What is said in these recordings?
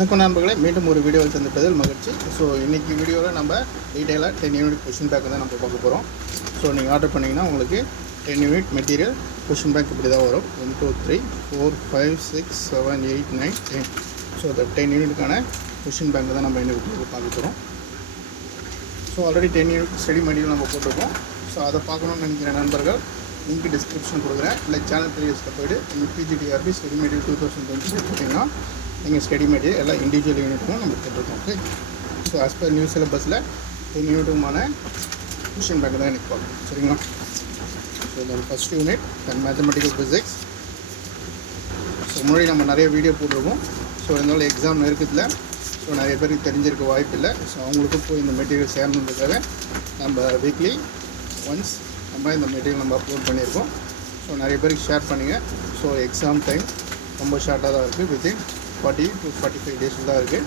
வணக்கம் நண்பர்களே, மீண்டும் ஒரு வீடியோவில் சந்திப்பதில் மகிழ்ச்சி. ஸோ இன்றைக்கி வீடியோவில் நம்ம டீட்டெயிலாக 10 யூனிட் கொஷின் பேக் தான் நம்ம பார்க்க போகிறோம். ஸோ நீங்கள் ஆர்டர் பண்ணிங்கன்னா உங்களுக்கு 10 யூனிட் மெட்டீரியல் கொஷின் பேக் இப்படி தான் வரும். 1 2 3 4 5 6 7 8 9 10. ஸோ அந்த 10 யூனிட்டுக்கான கொஷின் பேங்க் தான் நம்ம இன்னைக்கு பார்க்க போகிறோம். So already 10 unit study material நம்ம போட்டிருக்கோம். ஸோ அதை பார்க்கணுன்னு நினைக்கிற நண்பர்கள் லிங்க் டிஸ்கிரிப்ஷன் கொடுக்குறேன். இல்லை சேனல் பிளேலிஸ்ட்டில் போய்ட்டு நீங்கள் PGTRB ஸ்டடி மெட்டீரியல் 2020 போட்டிங்கன்னா நீங்கள் ஸ்டடி மெட்டீரியல் எல்லாம் இண்டிவிஜுவல் யூனிட்டும் நம்ம போட்டிருக்கோம். Okay, so as per new சிலபஸில் 10 யூனிட்டுமான கொஷின் பேங்க் தான் எனக்கு பார்க்கணும். சரிங்களா? ஸோ இதோட first unit mathematical physics. So முன்னாடி நம்ம நிறைய வீடியோ போட்டிருக்கோம். ஸோ இருந்தாலும் எக்ஸாம் நெருக்கத்தில் ஸோ நிறைய பேருக்கு தெரிஞ்சிருக்க வாய்ப்பு இல்லை. ஸோ அவங்களுக்கும் போய் இந்த மெட்டீரியல் சேரணுன்றதுக்காக நம்ம வீக்லி ஒன்ஸ் நம்ம இந்த மெட்டீரியல் நம்ம அப்லோட் பண்ணியிருக்கோம். ஸோ நிறைய பேருக்கு ஷேர் பண்ணுங்கள். ஸோ எக்ஸாம் டைம் ரொம்ப ஷார்ட்டாக தான் இருக்குது. வித்தின் 40 to 45 டேஸில் தான் இருக்குது.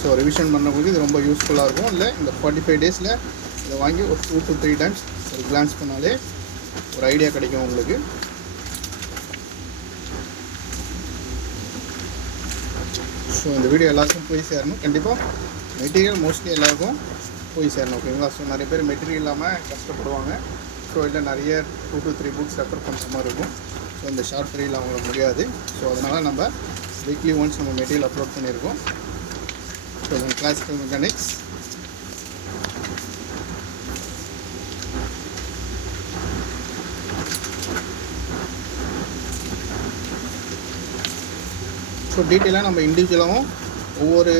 ஸோ ரிவிஷன் பண்ணுறவங்களுக்கு இது ரொம்ப யூஸ்ஃபுல்லாக இருக்கும். இல்லை இந்த 45 டேஸில் இதை வாங்கி ஒரு 2 to 3 டைம்ஸ் ஒரு கிளான்ஸ் பண்ணாலே ஒரு ஐடியா கிடைக்கும் உங்களுக்கு. ஸோ இந்த வீடியோ எல்லாருக்கும் போய் சேரணும். கண்டிப்பாக மெட்டீரியல் மோஸ்ட்லி எல்லாருக்கும் போய் சேரணும். ஓகேங்களா? ஸோ நிறைய பேர் மெட்டீரியல் இல்லாமல் கஷ்டப்படுவாங்க. ஸோ இல்லை நிறைய 2 to 3 புக்ஸ் ரெஃபர் பண்ணுற மாதிரி இருக்கும். ஸோ இந்த ஷார்ட் பீரியடில் அவங்களுக்கு முடியாது. ஸோ அதனால் நம்ம வீக்லி ஒன்ஸ் நம்ம மெட்டீரியல் அப்லோட் பண்ணியிருக்கோம். ஸோ கிளாசிக்கல் மெக்கானிக்ஸ், ஸோ டீட்டெயிலாக நம்ம இண்டிவிஜுவலாகவும் ஒவ்வொரு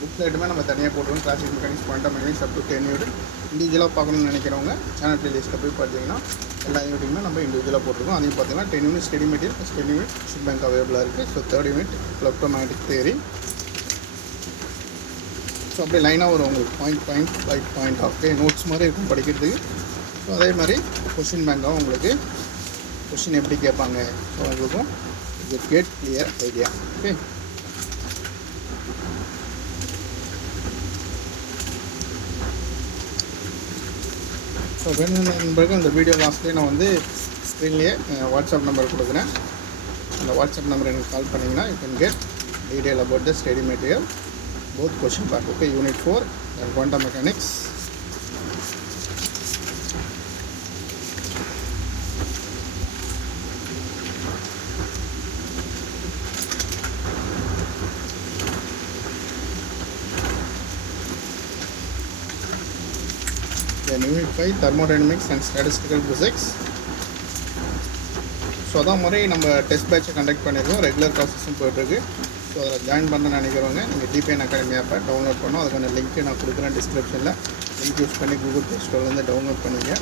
புக்லெட்டுமே நம்ம தனியாக போட்டுருவோம். Classic mechanics, quantum mechanics up to 10 unit இண்டிவிஜுவலாக பார்க்கணும்னு நினைக்கிறவங்க சேனல் பிளேலிஸ்ட்டில் போய் பார்த்தீங்கன்னா எல்லா யூனிட்டுமே நம்ம இண்டிவிஜுவலாக போட்டிருக்கோம். அதையும் பார்த்தீங்கன்னா 10 unit study material plus 10 unit question bank அவைலபிளாக இருக்குது. So 3rd unit electromagnetic theory. So அப்படியே லைனாக வரும் உங்களுக்கு point by point of notes மாதிரி இருக்கும் படிக்கிறதுக்கு. ஸோ அதே மாதிரி கொஷின் பேங்காகவும் உங்களுக்கு கொஷின் எப்படி கேட்பாங்க ஸோ உங்களுக்கும் இது get clear idea. Okay, so வேணும் நண்பர்கள் இந்த வீடியோ லாஸ்ட்லேயே நான் வந்து ஸ்க்ரீன்லேயே வாட்ஸ்அப் நம்பர் கொடுக்குறேன். அந்த வாட்ஸ்அப் நம்பர் எனக்கு கால் பண்ணிங்கன்னா you can get detail about the study material both question bank. Okay, unit 4 and quantum mechanics. Then unit 5 thermodynamics and statistical physics. So அதான் முறை நம்ம டெஸ்ட் பேட்சை கண்டக்ட் பண்ணியிருக்கோம். ரெகுலர் ப்ராசஸும் போய்ட்டுருக்கு. So அதில் ஜாயின் பண்ண நினைக்கிறவங்க நீங்கள் டிபிஎன் அகாடமி ஆப்பை டவுன்லோட் பண்ணோம். அதுக்கான லிங்க்கு நான் கொடுக்குறேன் டிஸ்கிரிப்ஷனில். லிங்க் யூஸ் பண்ணி கூகுள் ப்ளே ஸ்டோர்லேருந்து டவுன்லோட் பண்ணிங்க.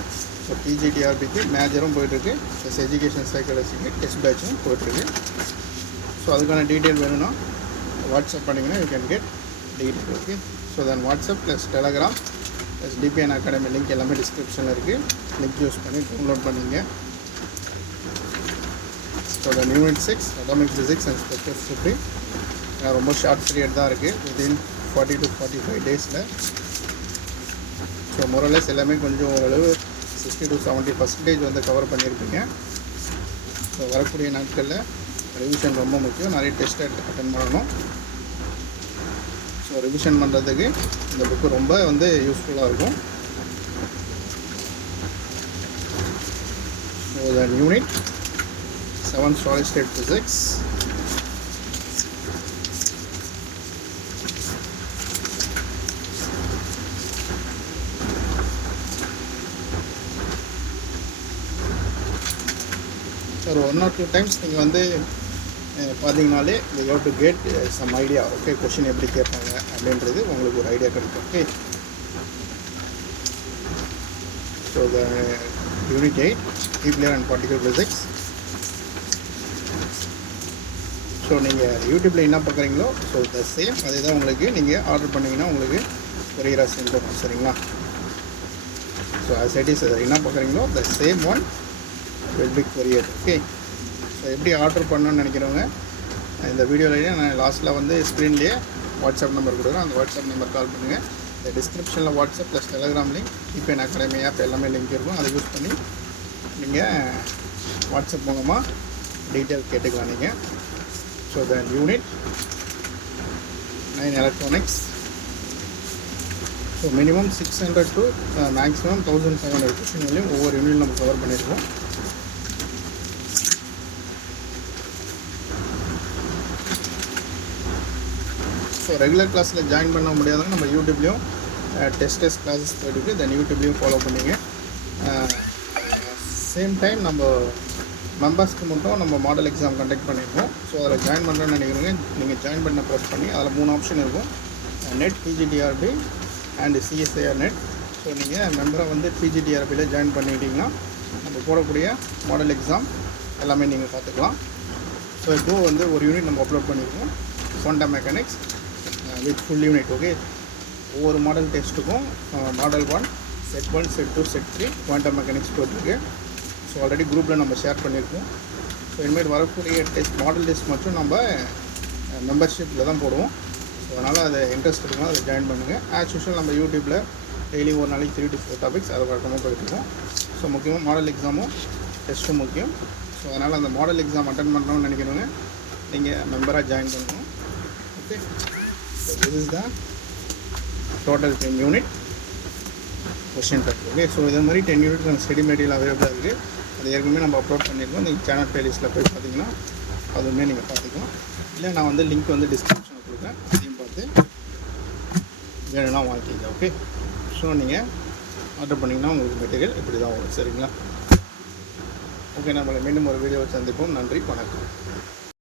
ஸோ PGTRBக்கு மேஜரும் போய்ட்டுருக்கு, ப்ளஸ் எஜுகேஷன் சைக்காலஜிக்கு டெஸ்ட் பேட்சும் போய்ட்டுருக்கு. ஸோ அதுக்கான டீட்டெயில் வேணும்னா வாட்ஸ்அப் பண்ணிங்கன்னா you can get detail. Okay, so then WhatsApp plus Telegram plus DBN academy link எல்லாமே டிஸ்கிரிப்ஷனில் இருக்குது. லிங்க் யூஸ் பண்ணி டவுன்லோட் பண்ணிங்க. So then unit 6 atomic physics and spectroscopy ரொம்ப ஷார்ட் பீரியட் தான் இருக்குது. வித்தின் 40 to 45 டேஸில். ஸோ மொரலஸ் எல்லாமே கொஞ்சம் ஓரளவு 60 to 70% வந்து கவர் பண்ணியிருப்பீங்க. ஸோ வரக்கூடிய நாட்களில் ரிவிஷன் ரொம்ப முக்கியம். நிறைய டெஸ்ட் அட்டன் பண்ணணும். ஸோ ரிவிஷன் பண்ணுறதுக்கு இந்த புக்கு ரொம்ப வந்து யூஸ்ஃபுல்லாக இருக்கும். So then unit 7 solid state physics. ஒரு 1 or 2 டைம்ஸ் நீங்கள் வந்து பார்த்தீங்கனாலே you have to get some idea. Okay, question எப்படி கேட்பாங்க அப்படின்றது உங்களுக்கு ஒரு ஐடியா கிடைக்கும். Okay, so the unit 8 nuclear and particle physics. So நீங்கள் யூடியூப்பில் என்ன பார்க்குறீங்களோ ஸோ த சேம் அதே தான் உங்களுக்கு நீங்கள் ஆர்டர் பண்ணிங்கன்னா உங்களுக்கு கொரியராக செஞ்சிடும். சரிங்களா? ஸோ as it is என்ன பார்க்குறீங்களோ the same one will be courier. Okay, so எப்படி ஆர்டர் பண்ணணும்னு நினைக்கிறவங்க இந்த வீடியோலேயே நான் லாஸ்ட்டில் வந்து ஸ்க்ரீன்லேயே வாட்ஸ்அப் நம்பர் கொடுக்குறேன். அந்த வாட்ஸ்அப் நம்பர் கால் பண்ணுங்கள். இந்த டிஸ்கிரிப்ஷனில் WhatsApp plus Telegram link DBN academy app எல்லாமே லிங்க் இருக்கும். அதை யூஸ் பண்ணி நீங்கள் வாட்ஸ்அப் மூலமாக டீட்டெயில் கேட்டுக்கலாம் நீங்கள். So then unit 9 electronics. So minimum 600 to maximum 1500 question வரையும் ஒவ்வொரு யூனிட் நம்ம கவர் பண்ணியிருக்கோம். ஸோ ரெகுலர் கிளாஸில் ஜாயின் பண்ண முடியாதவங்க நம்ம யூடியூப்லேயும் டெஸ்ட் கிளாஸஸ் போயிட்டு தென் யூடியூப்லேயும் ஃபாலோ பண்ணிங்க. சேம் டைம் நம்ம மெம்பர்ஸ்க்கு மட்டும் நம்ம மாடல் எக்ஸாம் கண்டக்ட் பண்ணியிருக்கோம். ஸோ அதில் ஜாயின் பண்ணுறேன்னு நினைக்கிறீங்க, நீங்கள் ஜாயின் பண்ண ப்ரெஸ் பண்ணி அதில் 3 ஆப்ஷன் இருக்கும், NET, PGTRB and CSIR NET. So நீங்கள் மெம்பரை வந்து பிஜிடிஆர்பியில் ஜாயின் பண்ணிக்கிட்டிங்கன்னா நம்ம போடக்கூடிய மாடல் எக்ஸாம் எல்லாமே நீங்கள் பார்த்துக்கலாம். ஸோ இப்போ வந்து ஒரு யூனிட் நம்ம அப்லோட் பண்ணியிருக்கோம், quantum mechanics with full unit. Okay, ஒவ்வொரு மாடல் டெஸ்ட்டுக்கும் model 1, set 1, set 2, set 3 quantum mechanics போட்டிருக்கு. ஸோ ஆல்ரெடி குரூப்பில் நம்ம ஷேர் பண்ணியிருக்கோம். ஸோ இனிமேல் வரக்கூடிய மாடல் டெஸ்ட் மட்டும் நம்ம மெம்பர்ஷிப்பில் தான் போடுவோம். ஸோ அதனால் அதை இன்ட்ரெஸ்ட் இருக்கும்போது அதை ஜாயின் பண்ணுங்கள். ஆஸ் யூஷுவல் நம்ம யூடியூப்பில் டெய்லி ஒரு நாளைக்கு 3 to 4 டாபிக்ஸ் அதை வழக்கமாக போயிட்டுருக்கோம். ஸோ முக்கியமாக மாடல் எக்ஸாமும் டெஸ்ட்டும் முக்கியம். ஸோ அதனால் அந்த மாடல் எக்ஸாம் அட்டன் பண்ணணும்னு நினைக்கிறவங்க நீங்கள் மெம்பராக ஜாயின் பண்ணணும். Okay, so this is the total 10 unit question paper. Okay, so இதே மாதிரி 10 யூனிட் நம்ம ஸ்டடி மெட்டீரியல் அவைலபிளாக இருக்குது. அது ஏற்கனவே நம்ம அப்லோட் பண்ணியிருக்கோம். நீங்கள் சேனல் பிளேலிஸ்ட்டில் போய் பார்த்தீங்கன்னா அதுவுமே நீங்கள் பார்த்துக்கலாம். இல்லை நான் வந்து லிங்க் வந்து டிஸ்கிரிப்ஷனில் கொடுக்குறேன், அதையும் பார்த்து வேணும்னா வாங்கிக்கிங்க. ஓகே, ஸோ நீங்கள் ஆர்டர் பண்ணிங்கன்னா உங்களுக்கு மெட்டீரியல் இப்படி தான் வரும். சரிங்களா? ஓகே, நம்மளை மீண்டும் ஒரு வீடியோவை சந்திப்போம். நன்றி, வணக்கம்.